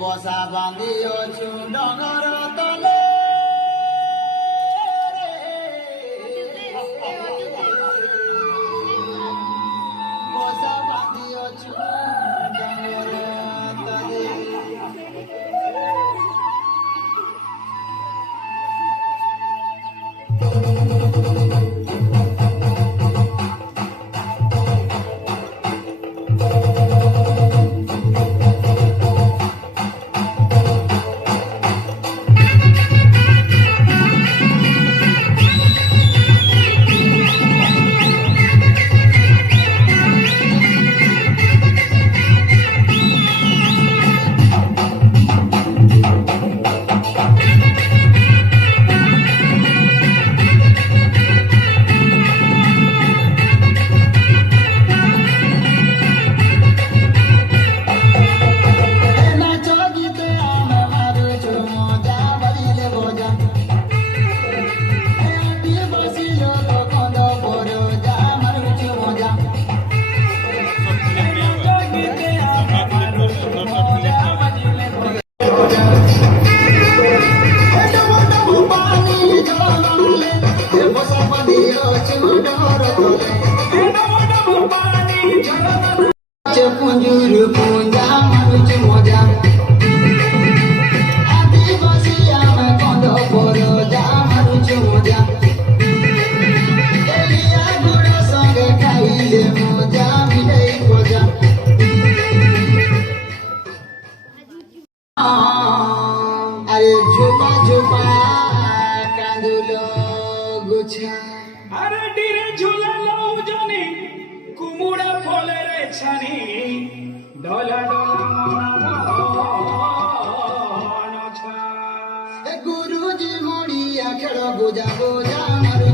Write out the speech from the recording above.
বসা বাঁধিଅছু ডঙর তলে বসা বাঁধিଅছু ডঙর তলে পুঞ্জুর পুঞ্জা মানুষ মজা আদিবাসী আমি কন্দ পর যা মানুষ মজা এলিয়া গুড় সঙ্গে খাইলে মজা মিলাই মজা আরে ঝোপা ঝোপা কাঁদুল গুছা আরে ডিরে ঝুলালো জনি কুমুড়া ফলের ছানি ডলা ডলা গুরুজি মরিয়া খেল বোঝা বোঝা মারু